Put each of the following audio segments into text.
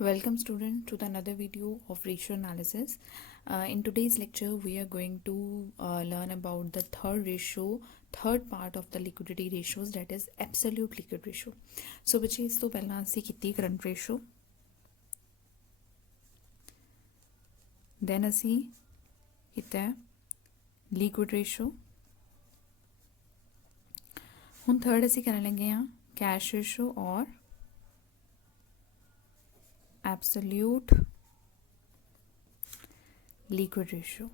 Welcome student to the another video of ratio analysis. In today's lecture we are going to learn about the third part of the liquidity ratios, that is absolute liquid ratio. So बच्चे इस तो पहला ਅਸੀਂ ਕੀਤੀ current ratio, then ਅਸੀਂ ਕੀਤਾ liquid ratio, ਹੁਣ third ਅਸੀਂ ਕਰਨ ਲੱਗੇ ਹਾਂ cash ratio और absolute liquid ratio।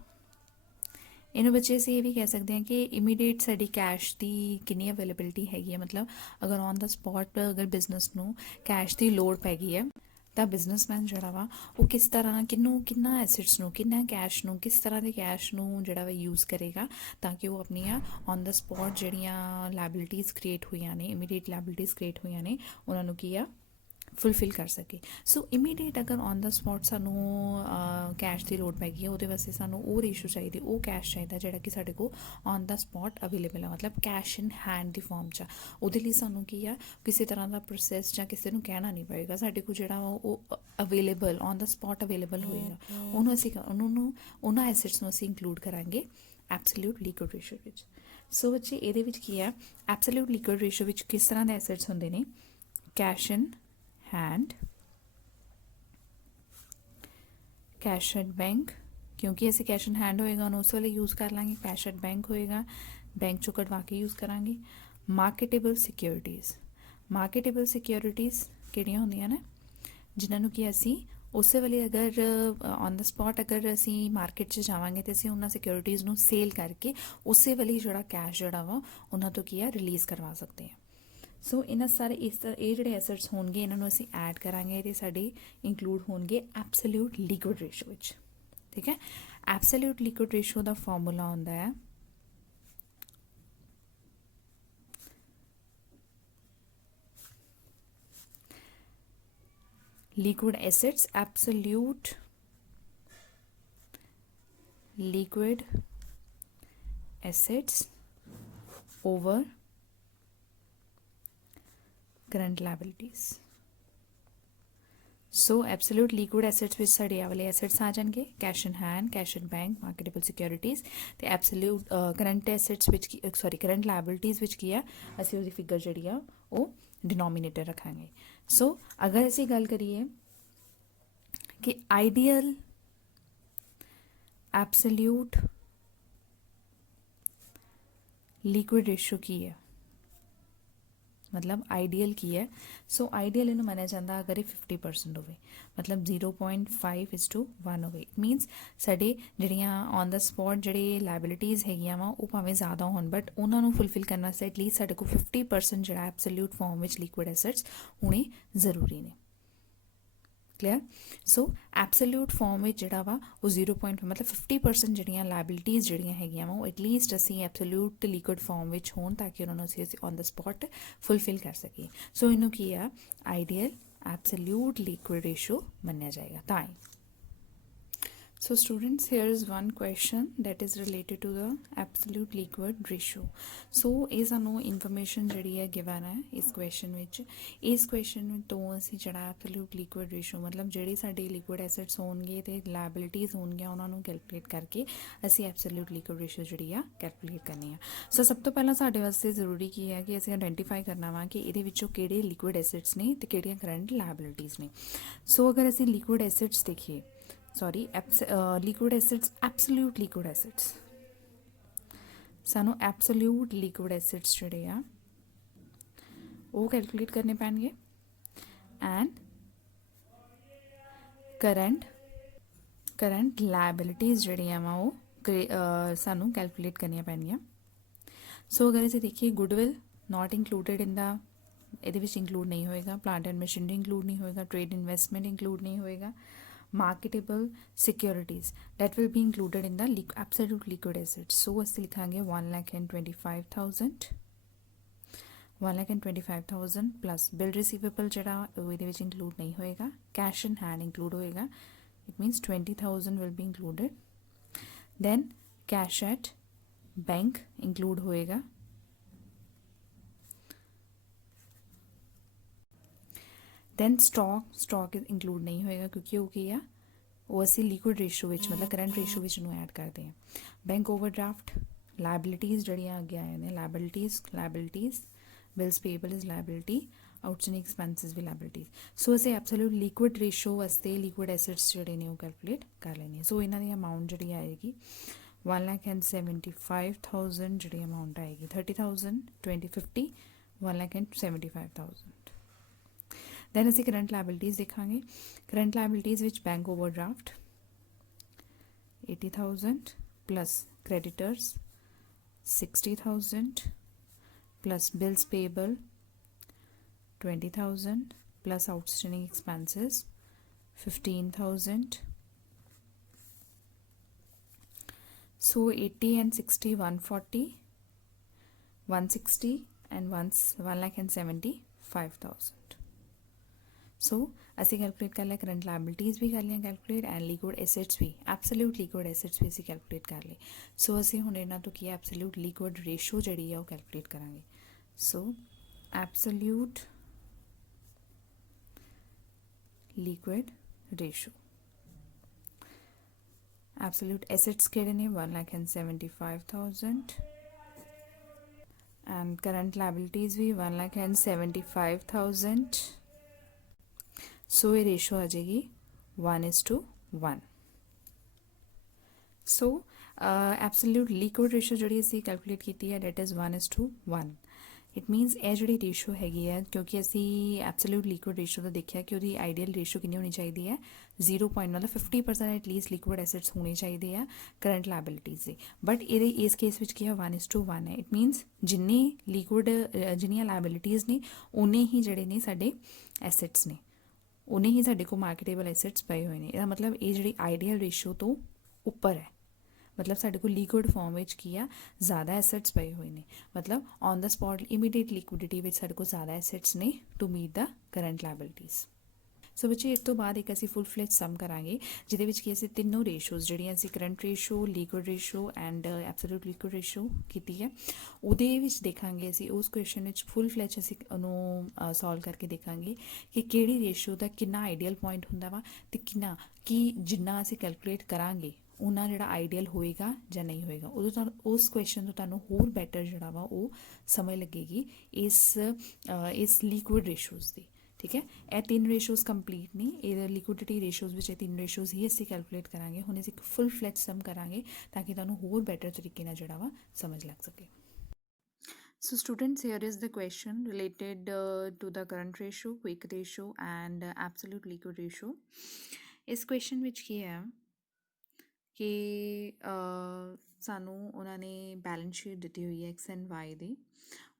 ਇਹਨੂੰ ਬੱਚੇ ਅਸੀਂ ਇਹ ਵੀ ਕਹਿ ਸਕਦੇ ਹਾਂ ਕਿ ਇਮੀਡੀਏਟ ਸਾਡੀ ਕੈਸ਼ ਦੀ ਕਿੰਨੀ ਅਵੇਲੇਬਿਲਿਟੀ ਹੈਗੀ ਹੈ, ਮਤਲਬ ਅਗਰ ਔਨ ਦਾ ਸਪੌਟ ਅਗਰ ਬਿਜ਼ਨਸ ਨੂੰ ਕੈਸ਼ ਦੀ ਲੋੜ ਪੈ ਗਈ ਹੈ ਤਾਂ ਬਿਜ਼ਨਸਮੈਨ ਜਿਹੜਾ ਵਾ ਉਹ ਕਿਸ ਤਰ੍ਹਾਂ ਕਿੰਨਾ ਐਸੈਟਸ ਨੂੰ, ਕਿੰਨਾ ਕੈਸ਼ ਨੂੰ, ਕਿਸ ਤਰ੍ਹਾਂ ਦੇ ਕੈਸ਼ ਨੂੰ ਜਿਹੜਾ ਵਾ ਯੂਜ਼ ਕਰੇਗਾ ਤਾਂ ਕਿ ਉਹ ਆਪਣੀਆਂ ਔਨ ਦਾ ਸਪੌਟ ਜਿਹੜੀਆਂ ਲਾਇਬਿਲਿਟੀਜ਼ ਕ੍ਰੀਏਟ ਹੋਈਆਂ ਨੇ, ਇਮੀਡੀਏਟ ਲਾਇਬਿਲਿਟੀਜ਼ ਕ੍ਰੀਏਟ ਹੋਈਆਂ ਨੇ, ਉਹਨਾਂ ਨੂੰ ਕੀ ਆ ਫੁਲਫਿਲ ਕਰ ਸਕੇ। ਸੋ ਇਮੀਡੀਏਟ ਅਗਰ ਔਨ ਦਾ ਸਪੌਟ ਸਾਨੂੰ ਕੈਸ਼ ਦੀ ਲੋੜ ਪੈ ਗਈ ਹੈ, ਉਹਦੇ ਵਾਸਤੇ ਸਾਨੂੰ ਉਹ ਰੇਸ਼ੋ ਚਾਹੀਦੀ, ਉਹ ਕੈਸ਼ ਚਾਹੀਦਾ ਜਿਹੜਾ ਕਿ ਸਾਡੇ ਕੋਲ ਔਨ ਦਾ ਸਪੌਟ ਅਵੇਲੇਬਲ ਹੈ, ਮਤਲਬ ਕੈਸ਼ ਇਨ ਹੈਂਡ ਦੀ ਫਾਰਮ 'ਚ। ਉਹਦੇ ਲਈ ਸਾਨੂੰ ਕੀ ਆ, ਕਿਸੇ ਤਰ੍ਹਾਂ ਦਾ ਪ੍ਰੋਸੈਸ ਜਾਂ ਕਿਸੇ ਨੂੰ ਕਹਿਣਾ ਨਹੀਂ ਪਏਗਾ, ਸਾਡੇ ਕੋਲ ਜਿਹੜਾ ਉਹ available on the spot available ਹੋਏਗਾ, ਉਹਨੂੰ ਅਸੀਂ ਉਹਨਾਂ ਐਸੈਟਸ ਨੂੰ ਅਸੀਂ ਇੰਕਲੂਡ ਕਰਾਂਗੇ ਐਬਸੋਲਿਊਟ ਲਿਕੁਇਡ ਰੇਸ਼ੋ ਵਿੱਚ। ਸੋ ਬੱਚੇ ਇਹਦੇ ਵਿੱਚ ਕੀ ਹੈ, ਐਬਸੋਲਿਊਟ ਲਿਕੁਇਡ ਰੇਸ਼ੋ ਵਿੱਚ ਕਿਸ ਤਰ੍ਹਾਂ ਦੇ ਐਸੈਟਸ ਹੁੰਦੇ ਨੇ, cash in hand, cash at bank, क्योंकि ऐसे कैश इन हैंड होएगा उन्होंने उस वाले यूज़ कर लेंगे, कैश एट बैंक होएगा, बैंक चो कटवा के यूज़ करांगे। मार्केटेबल सिक्योरिटीज़, मार्केटेबल सिक्योरिटीज़ किहड़ियां होंदियां ने जिन्होंने कि असी उस वेले अगर ऑन द स्पॉट अगर असी मार्केट च जावांगे तो असी उन्होंने सिक्योरिटीज़ नूं सेल करके उस वेले जिहड़ा कैश जिहड़ा वा उन्हां तो की रिलीज़ करवा सकते हैं। सो इन्हां सारे ये जिहड़े एसैट्स होणगे इन्हां नूं असीं ऐड करांगे ते साडे इंक्लूड होणगे एब्सोल्यूट लिक्विड रेशो विच। ठीक है, एब्सोल्यूट लिक्विड रेशो दा फॉर्मूला हुंदा है liquid assets, absolute liquid assets over current liabilities. So absolute liquid assets विच साढ़े आ वाले एसेट्स आ जाएंगे, cash in hand, cash in bank, marketable securities. तो एब्सोल्यूट करंट एसेट्स विच करंट लायबिलिटीज़ विच की है असीं उहदी फिगर जिहड़ी आ वो डिनोमीनेटर रखांगे। सो अगर असीं गल करिए कि आइडियल एब्सोल्यूट लिक्विड रेशो की है, मतलब आइडियल की है। सो आइडियल इन्हों मानिया जाता अगर ये 50% हो, मतलब 0.5:1 हो। इट मीनस साढ़े जड़ियाँ ऑन द स्पॉट जड़े लायबिलिटीज़ हैगियां वा वो भावें ज़्यादा हो बट उन्होंने फुलफिल करने वास्ते एटलीस्ट साढ़े को 50% जो एब्सोल्यूट फॉर्म में लिक्विड एसेट्स होने ज़रूरी ने। क्लियर। सो एब्सोल्यूट फॉर्म में जड़ा वा वो 0.5 मतलब 50% जड़ियाँ लायबिलिटीज़ जड़ियाँ हैगियां वा वो एटलीस्ट असी एब्सोल्यूट लिक्विड फॉर्म में होण ताकि उन्होंने असी ऑन द स्पॉट फुलफिल कर सके। सो इनू की है ideal absolute liquid ratio Manya जाएगा ताई। So students, here is one question that is related to the absolute liquid ratio. So ये सानू information जड़ी है given है इस question विच। इस question में तो असी जड़ा absolute liquid ratio मतलब जड़ी साडी liquid assets होंगे ते liabilities होंगे उन्होंने calculate करके असी absolute liquid ratio जड़ी है calculate करनी है। So सब तो पहला साडे वास्ते ज़रूरी की है कि असी identify करना वा कि इहदे विचों किहड़े liquid assets ने ते किहड़ियां current liabilities ने। So अगर असी liquid assets देखिए, sorry liquid acids, absolute liquid acids, सानू एब्सोल्यूट लिक्विड एसिड्स जिहड़े आ वो कैलकुलेट करने पैणगे एंड करंट लायबिलिटीज़ जिहड़ियां वा वो सानू कैलकुलेट करनियां पैणगियां। सो अगर असीं देखिए goodwill not included in the ਇਹਦੇ ਵਿੱਚ इंक्लूड नहीं होएगा, प्लांट एंड मशीनरी इंक्लूड नहीं होएगा, ट्रेड इन्वेस्टमेंट इंक्लूड नहीं होएगा, marketable securities that will be included in the absolute liquid assets. So ਅਸੀਂ ਲਿਖਾਂਗੇ 1,25,000 1,25,000 plus bill receivable ਜਿਹੜਾ ਉਹ ਇਹਦੇ ਵਿੱਚ include ਨਹੀਂ ਹੋਏਗਾ, cash in hand include ਹੋਏਗਾ, it means 20,000 will be included, then cash at bank include ਹੋਏਗਾ, दैन स्टॉक इंक्लूड नहीं होएगा क्योंकि वो की है वो असी लिक्विड रेशो मतलब करंट रेशो ऐड करते हैं। बैंक ओवरड्राफ्ट लाइबिलिटीज़ जड़ियाँ अगे आए ने liabilities bills payable is liability outstanding expenses भी लाइबिलिटीज़। सो असें एब्सोल्यूट लिक्विड रेशो वास्ते लिक्विड एसेट्स जोड़े ने वो कैलकुलेट कर लेने। सो इन्हों की अमाउंट जी आएगी 1,75,000 जी अमाउंट आएगी 30,000 2050 1,75,000। दैन असी करंट लाइबिलिटीज़ देखांगे। करंट लाइबिलिटीज़ विच bank overdraft 80,000 plus creditors 60,000 plus bills payable 20,000 plus outstanding expenses 15,000। So 80 and 60 140 160 and 1,75,000। So असी कैलकुलेट कर लिया करंट लाइबिलिटीज़ भी कर लिया कैलकुलेट एंड लिक्विड एसेट्स भी एब्सोल्यूट लिक्विड एसेट्स भी असी कैलकुलेट कर ली। सो असी हुण इन्हां तो की एब्सोल्यूट लिक्विड रेशो जी है वो कैलकुलेट करांगे। सो absolute liquid ratio absolute assets केड़े ने 1,75,000 एंड करंट लाइबिलिटीज़ भी 1,75,000। सो ये रेशो आ जाएगी 1:1। सो एब्सोल्यूट लिक्विड रेशो जी असी कैलकुलेट की है डेट इज़ 1:1। इट मीनस यह जी रेशो हैगी है क्योंकि असी एब्सोल्यूट लिक्विड रेशो तो देखा कि वो आइडियल रेशो कितनी होनी चाहिए है 0 मतलब 50% एटलीस्ट लिक्विड एसेट्स होने चाहिए है करंट लाइबिलिटीज़ से। बट ये इस केस में क्या 1:1 है। इट मीनस जिन्ने लिक्विड जिन्नियां लाइबिलिटीज़ ने उन्ने ही जड़े ने साडे एसेट्स ने उन्ने ही साडे को मार्केटेबल एसेट्स पए हुए हैं। इसका मतलब ये जी आइडियल रेशो तो उपर है मतलब साडे को लिक्विड फॉर्म में की आ ज़्यादा एसेट्स पए हुए हैं मतलब on the spot immediate liquidity में साडे को ज़्यादा एसेट्स ने to meet the current liabilities. So बच्चे इस तो बाद एक असी फुल फ्लैज सम करांगे जिहदे विच कि असी तीनों रेशोज़ जिहड़ियां असी current ratio liquid ratio and absolute liquid ratio कीती है उहदे विच देखांगे असी उस क्वेश्चन विच फुल फ्लैज असी उहनूं सॉल्व करके देखांगे कि किहड़ी रेशो दा कितना आइडियल पॉइंट हुंदा वा ते कितना कि जिन्ना असी कैलकुलेट करांगे उन्ना जिहड़ा आइडियल होएगा जां नहीं होएगा उदों तुहानूं उस क्वेश्चन तो तुहानूं होर बैटर जिहड़ा वा वो समझ लगेगी इस लिक्विड रेशोज़ दी। ठीक है ये तीन रेशोज़ कंप्लीट नहीं ये लिक्विडिटी रेशोज़ में तीन रेशोज़ ही असी कैलकुलेट करांगे। हुण असी फुल फ्लैज सम करांगे ताकि तुहानूं होर बैटर तरीके नाल जिहड़ा वा समझ लग सके। So students, here is the question related to the current ratio, quick ratio and absolute liquid ratio। इस क्वेश्चन विच की है कि सानू उन्होंने बैलेंस शीट दी हुई है एक्स एंड वाई दी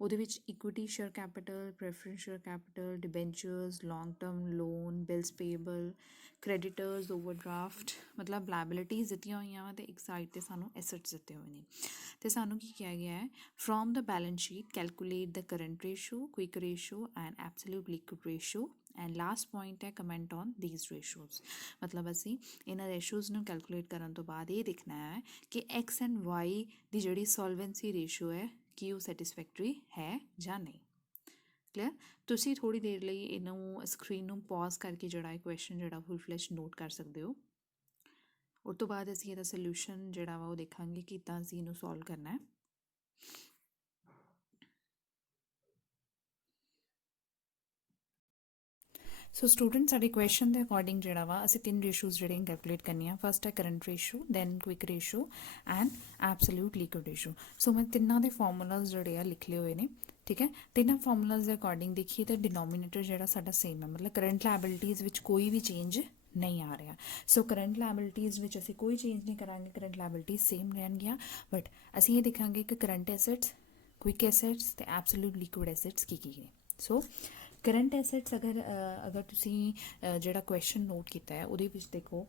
ਉਹਦੇ ਵਿੱਚ equity share capital preference share capital debentures long term loan bills payable creditors overdraft ਮਤਲਬ ਲਾਇਬਿਲਿਟੀਜ਼ ਦਿੱਤੀਆਂ ਹੋਈਆਂ ਵਾ ਅਤੇ ਇੱਕ ਸਾਈਡ 'ਤੇ ਸਾਨੂੰ ਐਸੈਟਸ ਦਿੱਤੇ ਹੋਏ ਨੇ ਅਤੇ ਸਾਨੂੰ ਕੀ ਕਿਹਾ ਗਿਆ ਹੈ from the balance sheet calculate the current ratio quick ratio and absolute liquid ratio and last point है कमेंट ऑन दीज रेशोज़ मतलब असी इन्हां रेशोज़ नूं कैलकुलेट करन तो बाद ये देखना है कि एक्स एंड वाई दी जिहड़ी सॉल्वेंसी रेशो है कि वो सैटिस्फैक्टरी है ਜਾਂ नहीं। क्लियर तुसी थोड़ी देर ਲਈ ਇਹਨੂੰ ਸਕਰੀਨ ਨੂੰ ਪੌਜ਼ ਕਰਕੇ ਜਿਹੜਾ ਇਹ ਕੁਐਸਚਨ ਜਿਹੜਾ ਫੁੱਲ ਫਲੈਸ਼ ਨੋਟ ਕਰ ਸਕਦੇ ਹੋ। ਉਸ ਤੋਂ ਬਾਅਦ ਅਸੀਂ ਇਹਦਾ ਸੋਲੂਸ਼ਨ ਜਿਹੜਾ ਵਾ ਉਹ ਦੇਖਾਂਗੇ ਕਿ ਤਾਂ ਅਸੀਂ ਇਹਨੂੰ ਸੋਲਵ ਕਰਨਾ ਹੈ। सो स्टूडेंट साढ़े क्वेश्चन के अकॉर्डिंग जोड़ा वा असी तीन रेशोज़ जोड़े कैलकुलेट करनी फस्ट है current ratio then quick ratio and absolute liquid ratio. So मैं तिन्हों के फॉर्मूलाज जोड़े आ लिखे हुए हैं। ठीक है तिन्हों फॉर्मूलाज के अकॉर्डिंग देखिए तो डिनोमीनेटर जोड़ा साडा सेम है मतलब करंट लाइबिलिटीज़ विच कोई भी चेंज नहीं आ रहा। सो करंट लाइबिलिटीज़ विच असी कोई चेंज नहीं करांगे करंट लाइबिलिटीज़ सेम रहनगियां बट असी ये देखांगे कि करंट एसेट्स क्विक एसेट्स ते एब्सोल्यूट लिक्विड एसेट्स की है। सो करंट एसेट्स अगर तुसी जिहड़ा क्वेश्चन नोट किया है उहदे विच देखो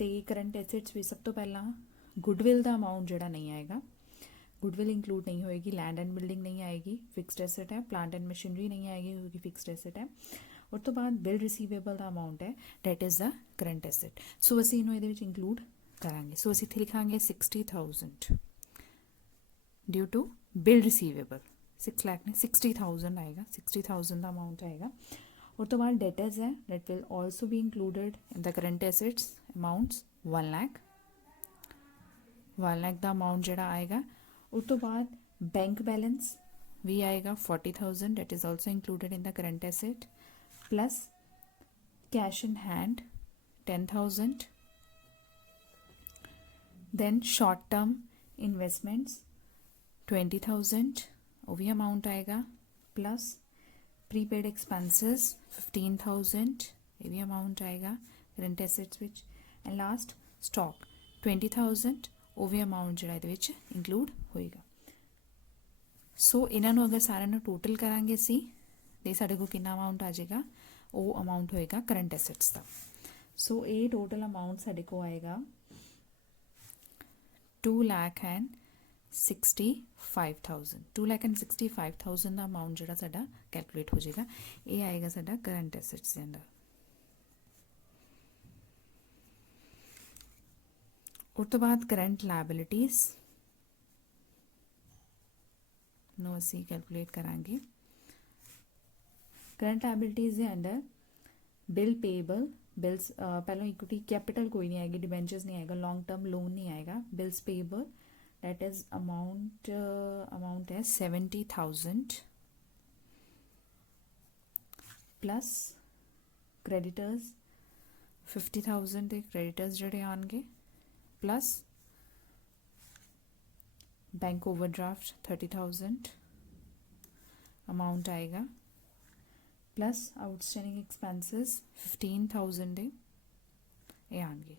तो करंट एसेट्स भी सब तो पहला गुडविल का अमाउंट जिहड़ा नहीं आएगा गुडविल इंक्लूड नहीं होएगी लैंड एंड बिल्डिंग नहीं आएगी फिक्सड एसेट है प्लांट एंड मशीनरी नहीं आएगी क्योंकि फिक्सड एसेट है। और तो बाद बिल रिसीवेबल का अमाउंट है that is the current asset. So असी इनू ये इंक्लूड करांगे। सो असी इत्थे लिखांगे 60,000 due to bill receivable 6 lakh ने 60,000 आएगा 60,000 का अमाउंट आएगा। और तो बाद डेटर्स है that will also be included in the current assets amounts 1 lakh 1 lakh का अमाउंट जोड़ा आएगा। और तो बाद बैंक बैलेंस भी आएगा 40,000 that is also included in the current asset plus cash in hand 10,000 then short term investments 20,000 वो भी अमाउंट आएगा प्लस प्रीपेड एक्सपेंसेस 15,000 ये भी अमाउंट आएगा current assets which and last stock 20,000 वो भी अमाउंट जो इंक्लूड होएगा। सो इन्हों अगर सारे टोटल करांगे असी तो साढ़े को कितना अमाउंट आ जाएगा वो अमाउंट होएगा करंट एसेट्स का। सो ये टोटल अमाउंट साढ़े को आएगा 2,65,000 2,65,000 का अमाउंट जो साडा कैलकुलेट हो जाएगा। ये आएगा साडा करंट एसेट्स के अंदर। और तो बाद करंट लायबिलिटीज नो असी कैलकुलेट करांगे। करंट लायबिलिटीज के अंडर बिल पेएबल बिल्स पहले इक्विटी कैपिटल कोई नहीं आएगी डिबेंचर्स नहीं आएगा लॉन्ग टर्म लोन नहीं आएगा bills payable that is amount है 70,000 प्लस क्रेडिटर्स 50,000 के क्रेडिटर्स जड़े आएंगे प्लस बैंक ओवरड्राफ्ट 30,000 अमाउंट आएगा प्लस आउटस्टैंडिंग एक्सपेंसिस 15,000 ये आएंगे।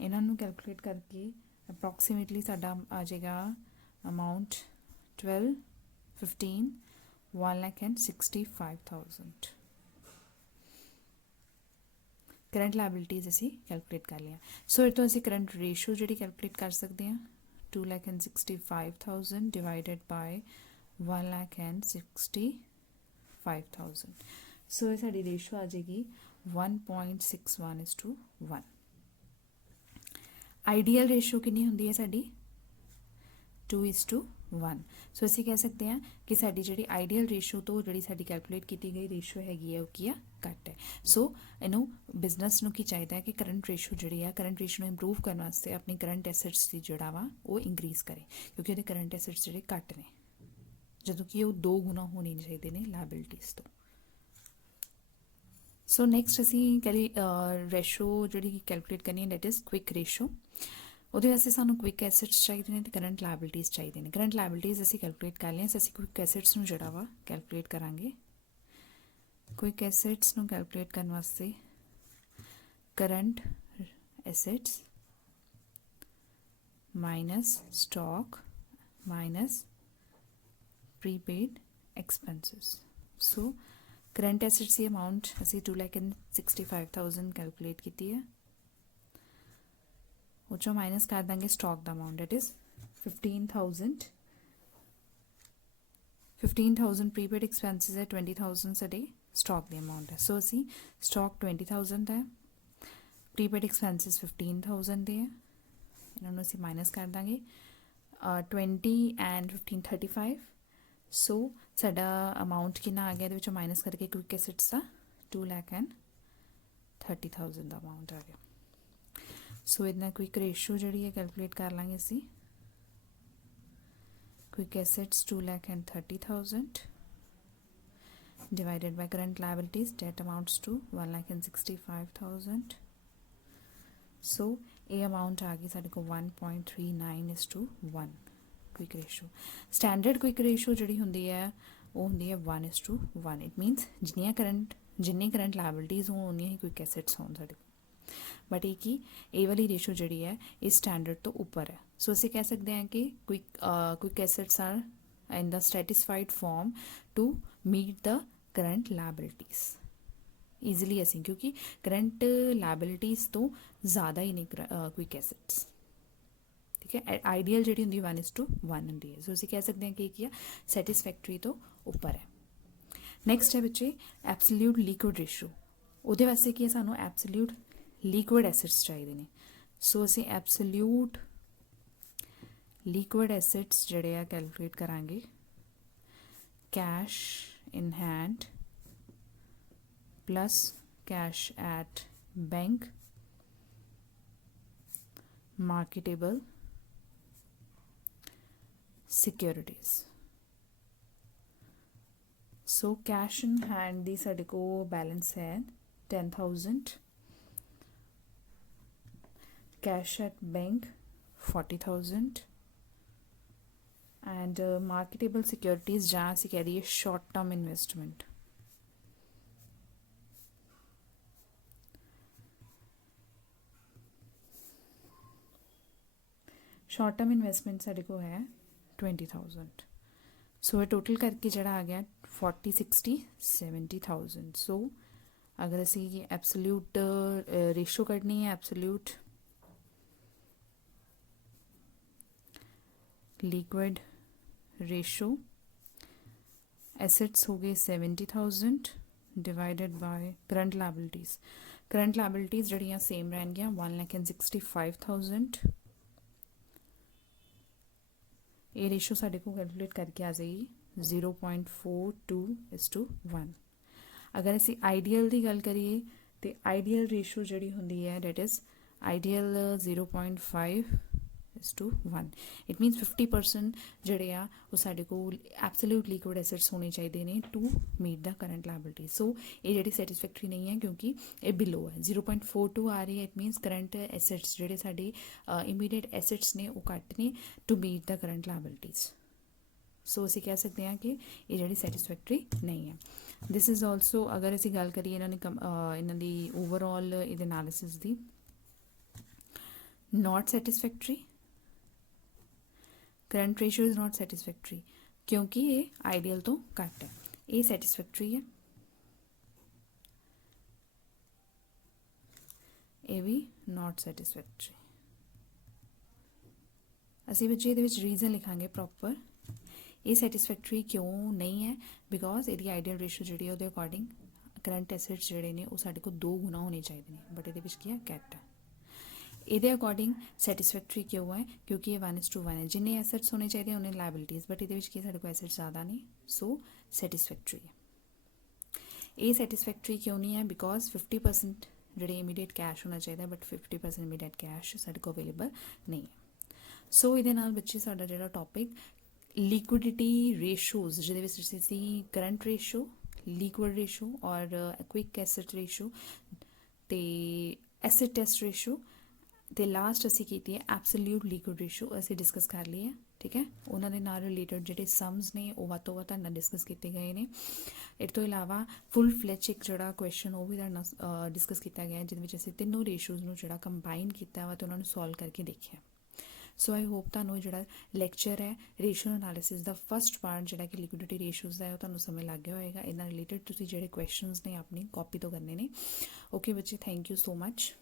इन्हों कैलकुलेट करके अप्रॉक्सीमेटली साडा आ जाएगा अमाउंट 1,65,000 करंट लायबिलिटीज असी कैलकुलेट कर लिया। सो तो असी करंट रेशो जी कैलकुलेट कर सकते हैं 2,65,000 डिवाइडेड बाय 1,65,000 सो ये साड़ी रेशो आ जाएगी 1.61:1। आइडियल रेशो कितनी होंगी है साड़ी 2:1। सो असी कह सकते हैं कि साड़ी जी आइडियल रेशो तो जी साड़ी कैलकुलेट की गई रेशो हैगी है वो की घट है। सो इनू बिजनेस नू की चाहिए कि करंट रेशो जी है करंट रेशो में इंप्रूव करने वास्ते अपनी करंट एसेट्स की जोड़ा वा वो इंक्रीज करे क्योंकि वो करंट एसेट्स जी घट ने जो कि वो 2 गुना होने चाहिए ने लायबिलिटीज तो। सो नैक्सट असी रेशो जी कैलकुलेट करनी है दैट इज़ क्विक रेशो। वो वास्ते सानू क्विक एसेट्स चाहिए ने करंट लायबिलिटीज चाहिए ने। करंट लायबिलिटीज असी कैलकुलेट कर लिया असी क्विक एसेट्स नू जोड़ा वा कैलकुलेट करांगे। क्विक एसेट्स नू कैलकुलेट करने वास्ते current assets minus stock minus prepaid expenses. So current assets की अमाउंट असी 2,65,000 कैलकुलेट की है वो जो माइनस कर देंगे स्टॉक का amount that is 15,000 prepaid expenses है 20,000 साढ़े स्टॉक की अमाउंट है। सो असी स्टॉक 20,000 है प्रीपेड एक्सपेंसिस 15,000 है इन्होंने असी माइनस कर देंगे 20 एंड 15 35। सो साडा अमाउंट कितना आ गया ये माइनस करके क्विक एसेट्स का 2,30,000 का अमाउंट आ गया। सो इतना क्विक रेशो जी है कैलकुलेट कर लेंगे असी quick assets 2,30,000 divided by current liabilities that amounts to 1,65,000। So ये अमाउंट आ गई साढ़े को 1.39:1 quick ratio. Standard quick ratio जी होंगी है वो होंगी है 1:1। इट मीनस जिन्नी करंट लायबिलिटीज हो उन्नी ही क्विक एसेट्स हो साढ़े बट ये कि ये वाली रेशो जी है ये स्टैंडर्ड तो उपर है। सो असी कह सकते हैं कि quick assets are in the satisfied form to meet the current liabilities easily असी क्योंकि करंट लायबिलिटीज तो ज़्यादा ही नहीं क्विक एसेट्स ठीक है। आइडियल जी होंगी 1:1 होंगी है। सो असी कह सकते हैं कि किया सैटिस्फैक्टरी तो उपर है। नैक्सट है बच्चे एब्सोल्यूट लिक्विड रेशो। वो वास्ते की सानू एब्सोल्यूट लिक्विड एसेट्स चाहिए ने। सो असी एब्सोल्यूट लिक्विड एसेट्स जड़े आ कैलकुलेट करांगे cash in hand plus cash at bank, marketable securities. So cash in hand ਦੀ ਸਾਡੇ ਕੋ balance है 10,000, cash at bank 40,000 and marketable securities जहाँ ਅਸੀਂ कह रही है short term investment. Short term investment साढ़े को है 20,000. सो ये टोटल करके जड़ा आ गया 40, 60, 70,000. सो अगर असी एब्सोल्यूट रेशो करनी है, एब्सोल्यूट लिक्विड रेशो, एसेट्स हो गए 70,000 divided by current liabilities. Current liabilities जड़ियाँ सेम रहन गया 1,65,000. ये रेशो साढ़े को कैलकुलेट करके आ जाएगी 0.42:1. अगर असी आइडियल की गल करिए तो आइडियल रेशो जी होंगी है डेट इज़ आइडियल 0.5:1. इट मीनस 50% जड़े आ वो साढ़े को एब्सोल्यूट लिक्विड एसेट्स होने चाहिए ने to meet the current liability. So ये जी सैटिस्फैक्टरी नहीं है क्योंकि ये बिलो है. 0.42 आ रही है. इट मीनस करंट एसेट्स जोड़े साढ़े इमीडिएट एसेट्स ने वो घट ने to meet the current liabilities. So असी कह सकते हैं कि ये जी सैटिस्फैक्टरी नहीं है. दिस इज़ ऑल्सो अगर असी गल करिए इन्हों की ओवरऑल ये एनालिसिस की not satisfactory. Current ratio is not satisfactory क्योंकि ये आइडियल तो घट है. ये सैटिस्फैक्टरी है, ये भी नॉट सैटिस्फैक्टरी. असी बच्चे ये रीजन लिखांगे प्रॉपर. ये सैटिस्फैक्टरी क्यों नहीं है बिकॉज ये आइडियल रेशो जी वो अकॉर्डिंग करंट एसेट्स जोड़े ने वो साढ़े को 2 गुना होने चाहिए बट ये क्या घट है. ये अकॉर्डिंग सैटिस्फैक्टरी क्यों है क्योंकि ये 1:1 है. जिन्ने एसेट्स होने चाहिए उन्हें लायबिलिटीज़ बट ये साढ़े को एसेट्स ज़्यादा नहीं. सो सैटिस्फैक्टरी है. ये सैटिस्फैक्टरी क्यों नहीं है बिकॉज 50% जोड़े इमीडिएट कैश होना चाहिए बट 50% इमीडिएट कैश साढ़े को अवेलेबल नहीं है. सो ये बच्चे साढ़ा जो टॉपिक लिक्विडिटी रेशोज़ जिसे करंट रेशो, लिक्विड रेशो और क्विक एसेट रेशो तो एसेट टेस्ट रेशो तो लास्ट असी की एब्सोल्यूट लिक्विड रेशो असी डिस्कस कर लिए. ठीक है, उन्होंने नाल रिलेटेड जो सम्स ने वो वध तो वध तुहाडे नाल डिस्कस किए गए हैं. इस तो इलावा फुल फ्लैच एक जोड़ा क्वेश्चन वो भी तुहाडे नाल डिस्कस किया गया है जिसमें असी तीनों रेशोज़ नूं जोड़ा कंबाइन किया वा तो उन्होंने सॉल्व करके देखा. सो आई होप तुहानूं जोड़ा लैक्चर है रेशो एनालिसिस का फस्ट पार्ट जोड़ा कि लिक्विडिटी रेशोज़ का तुहानूं समझ लग गया होएगा. इन्हां रिलेटेड तुसीं जिहड़े क्वेश्चनस ने अपनी कॉपी तो करने ने. ओके बच्चे, थैंक यू सो मच.